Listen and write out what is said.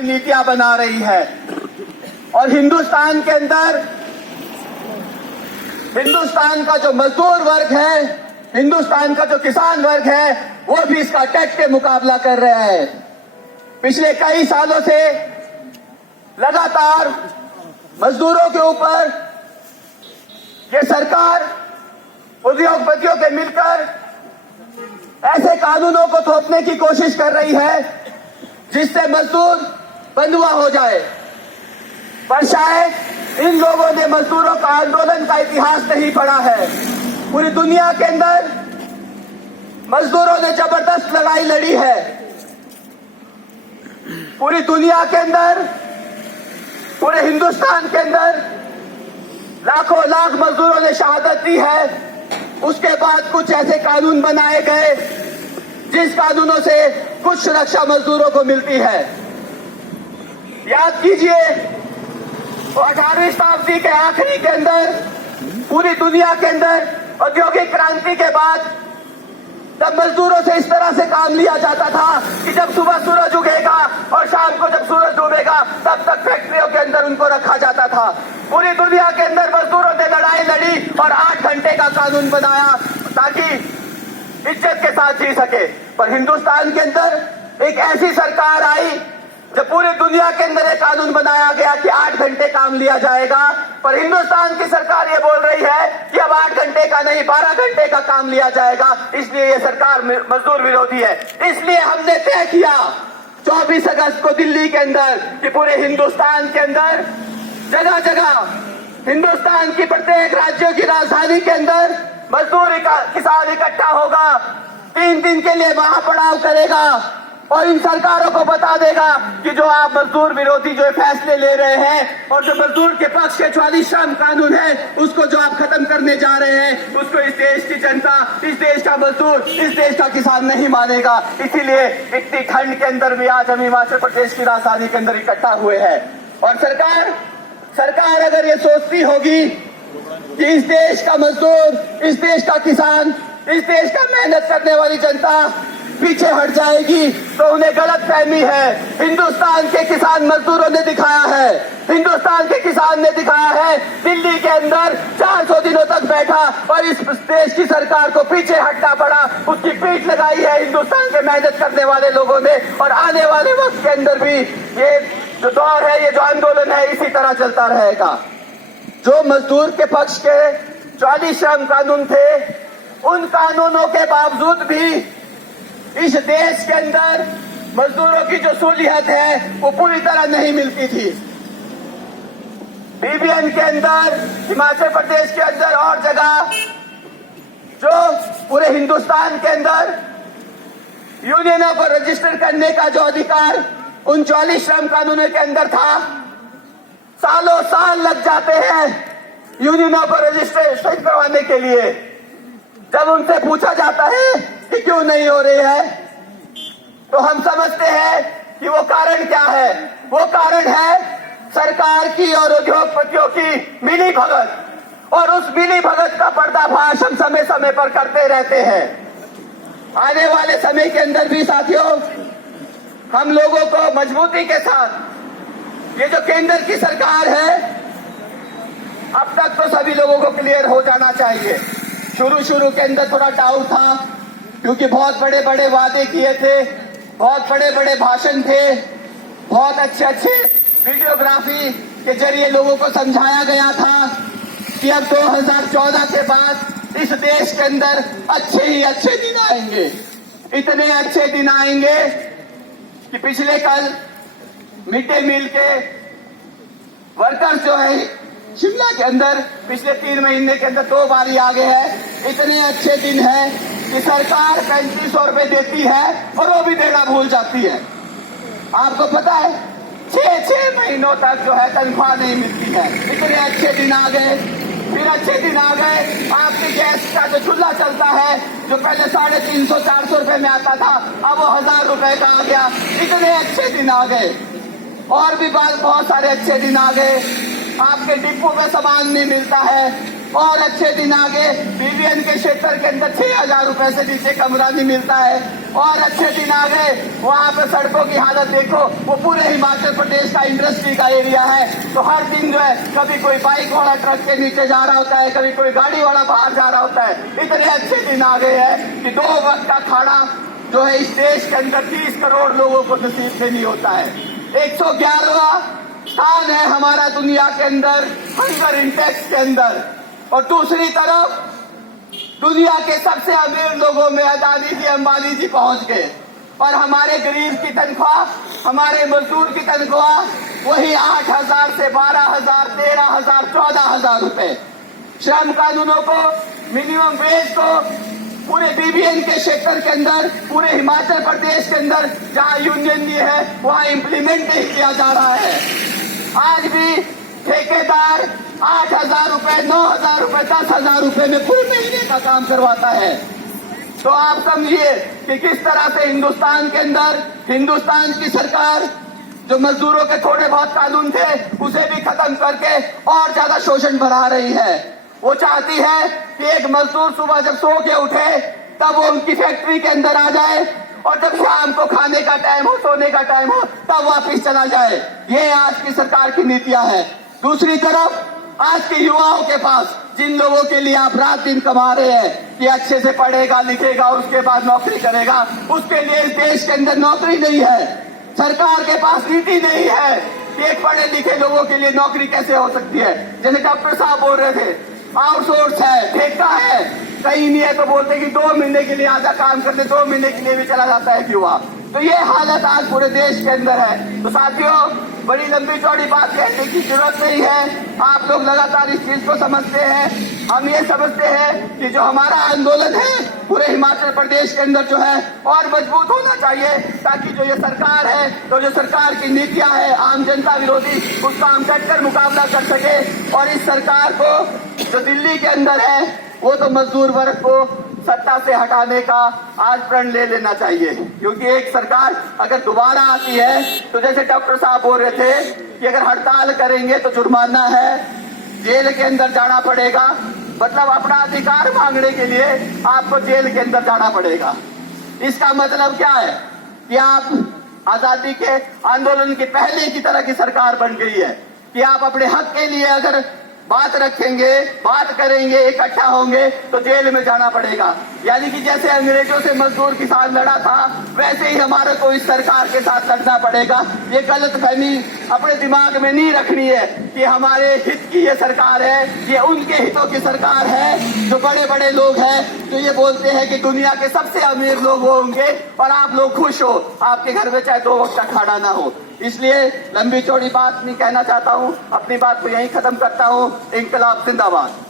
की नीतियां बना रही है। और हिंदुस्तान के अंदर हिंदुस्तान का जो मजदूर वर्ग है, हिंदुस्तान का जो किसान वर्ग है, वो भी इसका डट के मुकाबला कर रहा है। पिछले कई सालों से लगातार मजदूरों के ऊपर ये सरकार उद्योगपतियों के मिलकर ऐसे कानूनों को थोपने की कोशिश कर रही है जिससे मजदूर बंधुआ हो जाए। पर शायद इन लोगों ने मजदूरों का आंदोलन का इतिहास नहीं पढ़ा है। पूरी दुनिया के अंदर मजदूरों ने जबरदस्त लड़ाई लड़ी है। पूरी दुनिया के अंदर, पूरे हिंदुस्तान के अंदर लाखों लाख मजदूरों ने शहादत दी है। उसके बाद कुछ ऐसे कानून बनाए गए जिस कानूनों से कुछ सुरक्षा मजदूरों को मिलती है। याद कीजिए, तो 18वीं शताब्दी के आखिरी के अंदर पूरी दुनिया के अंदर औद्योगिक क्रांति के बाद जब मजदूरों से इस तरह से काम लिया जाता था कि जब सुबह सूरज उगेगा और शाम को जब सूरज डूबेगा तब तक फैक्ट्रियों के अंदर उनको रखा जाता था। पूरी दुनिया के अंदर मजदूरों ने लड़ाई लड़ी और 8 घंटे का कानून बनाया ताकि इज्जत के साथ जी सके। पर हिंदुस्तान के अंदर एक ऐसी सरकार आई जब पूरी दुनिया के अंदर एक कानून बनाया गया कि 8 घंटे काम लिया जाएगा। पर हिंदुस्तान की सरकार ये बोल रही है कि अब 8 घंटे का नहीं 12 घंटे का काम लिया जाएगा। इसलिए ये सरकार मजदूर विरोधी है। इसलिए हमने तय किया 24 अगस्त को दिल्ली के अंदर कि पूरे हिंदुस्तान के अंदर जगह जगह हिंदुस्तान की प्रत्येक राज्यों की राजधानी के अंदर मजदूर किसान इकट्ठा होगा, 3 दिन के लिए महापड़ाव करेगा और इन सरकारों को बता देगा कि जो आप मजदूर विरोधी जो फैसले ले रहे हैं और जो मजदूर के पक्ष के 44 श्रम कानून है उसको जो आप खत्म करने जा रहे हैं उसको इस देश की जनता, इस देश का मजदूर, इस देश का किसान नहीं मानेगा। इसीलिए इतनी ठंड के अंदर भी आज हम हिमाचल प्रदेश की राजधानी के अंदर इकट्ठा हुए हैं। और सरकार अगर ये सोचती होगी कि इस देश का मजदूर, इस देश का किसान, इस देश का मेहनत करने वाली जनता पीछे हट जाएगी तो उन्हें गलत फहमी है। हिंदुस्तान के किसान मजदूरों ने दिखाया है, हिंदुस्तान के किसान ने दिखाया है, दिल्ली के अंदर 400 दिनों तक बैठा और इस देश की सरकार को पीछे हटना पड़ा। उसकी पीठ लगाई है हिंदुस्तान के मेहनत करने वाले लोगों ने। और आने वाले वक्त के अंदर भी ये जो दौर है, ये जो आंदोलन है, इसी तरह चलता रहेगा। जो मजदूर के पक्ष के 44 श्रम कानून थे, उन कानूनों के बावजूद भी इस देश के अंदर मजदूरों की जो सहूलियत है वो पूरी तरह नहीं मिलती थी। बीबीएन के अंदर, हिमाचल प्रदेश के अंदर और जगह जो पूरे हिंदुस्तान के अंदर यूनियनों को रजिस्टर करने का जो अधिकार उन 44 श्रम कानूनों के अंदर था, सालों साल लग जाते हैं यूनियनों को रजिस्ट्रेशन करवाने के लिए। जब उनसे पूछा जाता है कि क्यों नहीं हो रही है तो हम समझते हैं कि वो कारण क्या है। वो कारण है सरकार की और उद्योगपतियों की मिली भगत। और उस मिली भगत का पर्दाफाश हम समय समय पर करते रहते हैं। आने वाले समय के अंदर भी साथियों, हम लोगों को मजबूती के साथ ये जो केंद्र की सरकार है, अब तक तो सभी लोगों को क्लियर हो जाना चाहिए। शुरू के अंदर थोड़ा डाउट था क्योंकि बहुत बड़े बड़े वादे किए थे, बहुत बड़े बड़े भाषण थे, बहुत अच्छे वीडियोग्राफी के जरिए लोगों को समझाया गया था कि अब 2014 के बाद इस देश के अंदर अच्छे ही अच्छे दिन आएंगे। इतने अच्छे दिन आएंगे कि पिछले कल मिड डे मील के वर्कर्स जो है शिमला के अंदर पिछले 3 महीने के अंदर 2 बार आ गए हैं। इतने अच्छे दिन है कि सरकार 3500 रुपए देती है और वो भी देना भूल जाती है। आपको पता है 6 महीनों तक जो है तनख्वाह नहीं मिलती है। इतने अच्छे दिन आ गए। फिर अच्छे दिन आ गए, आपके गैस का जो चूल्हा चलता है जो पहले 350-400 रुपए में आता था, अब वो 1000 रुपए का आ गया। इतने अच्छे दिन आ गए। और भी बहुत सारे अच्छे दिन आ गए। आपके डिपो में सामान नहीं मिलता है, और अच्छे दिन आगे बीबीएन के क्षेत्र के अंदर 6,000 रुपए से नीचे कमरा नहीं मिलता है। और अच्छे दिन आ गए, वहाँ पे सड़कों की हालत देखो, वो पूरे हिमाचल प्रदेश का इंडस्ट्री का एरिया है। तो हर दिन जो है कभी कोई बाइक वाला ट्रक के नीचे जा रहा होता है, कभी कोई गाड़ी वाला बाहर जा रहा होता है। इतने अच्छे दिन आ गए हैं कि 2 वक्त का खाना जो है इस देश के अंदर 30 करोड़ लोगों को नसीब से नहीं होता है। 111वां स्थान है हमारा दुनिया के अंदर हंगर इंडेक्स के अंदर। और दूसरी तरफ दुनिया के सबसे अमीर लोगों में अदानी जी, अंबानी जी पहुंच गए और हमारे गरीब की तनख्वाह, हमारे मजदूर की तनख्वाह वही 8,000 से 12,000, 13,000, 14,000 रुपए। श्रम कानूनों को, मिनिमम वेज को पूरे बीबीएन के क्षेत्र के अंदर, पूरे हिमाचल प्रदेश के अंदर जहां यूनियन भी है वहां इंप्लीमेंट नहीं किया जा रहा है। आज भी ठेकेदार 8,000 रुपए, 9,000 रुपए, 10,000 रुपए में पूरे महीने का काम करवाता है। तो आप समझिए कि किस तरह से हिंदुस्तान के अंदर हिंदुस्तान की सरकार जो मजदूरों के थोड़े बहुत कानून थे उसे भी खत्म करके और ज्यादा शोषण बढ़ा रही है। वो चाहती है कि एक मजदूर सुबह जब सो के उठे तब वो उनकी फैक्ट्री के अंदर आ जाए और जब शाम को खाने का टाइम हो, सोने का टाइम हो, तब वापिस चला जाए। ये आज की सरकार की नीतियां हैं। दूसरी तरफ आज के युवाओं के पास, जिन लोगों के लिए आप रात दिन कमा रहे हैं कि अच्छे से पढ़ेगा लिखेगा और उसके बाद नौकरी करेगा, उसके लिए इस देश के अंदर नौकरी नहीं है। सरकार के पास नीति नहीं है कि एक पढ़े लिखे लोगों के लिए नौकरी कैसे हो सकती है। जैसे डॉक्टर साहब बोल रहे थे, आउटसोर्स है, ठेका है, कहीं नहीं है तो बोलते कि 2 महीने के लिए आधा काम करते, 2 महीने के लिए भी चला जाता है युवा। तो ये हालत आज पूरे देश के अंदर है। तो साथियों, बड़ी लंबी चौड़ी बात कहने की जरूरत नहीं है। आप लोग लगातार इस चीज को समझते हैं। हम ये समझते हैं कि जो हमारा आंदोलन है पूरे हिमाचल प्रदेश के अंदर जो है और मजबूत होना चाहिए, ताकि जो ये सरकार है, तो जो सरकार की नीतियां है आम जनता विरोधी, उसका हम डटकर मुकाबला कर सके। और इस सरकार को जो दिल्ली के अंदर है वो तो मजदूर वर्ग को सत्ता से हटाने का आज प्रण ले लेना चाहिए। क्योंकि एक सरकार अगर दोबारा आती है तो जैसे डॉक्टर साहब बोल रहे थे कि अगर हड़ताल करेंगे तो जुर्माना है, जेल के अंदर जाना पड़ेगा। मतलब अपना अधिकार मांगने के लिए आपको जेल के अंदर जाना पड़ेगा। इसका मतलब क्या है कि आप आजादी के आंदोलन की पहले की तरह की सरकार बन गई है कि आप अपने हक के लिए अगर बात रखेंगे, बात करेंगे, इकट्ठा होंगे तो जेल में जाना पड़ेगा। यानी कि जैसे अंग्रेजों से मजदूर किसान लड़ा था वैसे ही हमारे को इस सरकार के साथ लड़ना पड़ेगा। ये गलत फहमी अपने दिमाग में नहीं रखनी है कि हमारे हित की ये सरकार है, ये उनके हितों की सरकार है। जो बड़े बड़े लोग हैं जो ये बोलते हैं कि दुनिया के सबसे अमीर लोग वो होंगे और आप लोग खुश हो, आपके घर में चाहे 2 वक्त का खाना ना हो। इसलिए लंबी चौड़ी बात नहीं कहना चाहता हूँ, अपनी बात को यहीं खत्म करता हूँ। इंकलाब जिंदाबाद।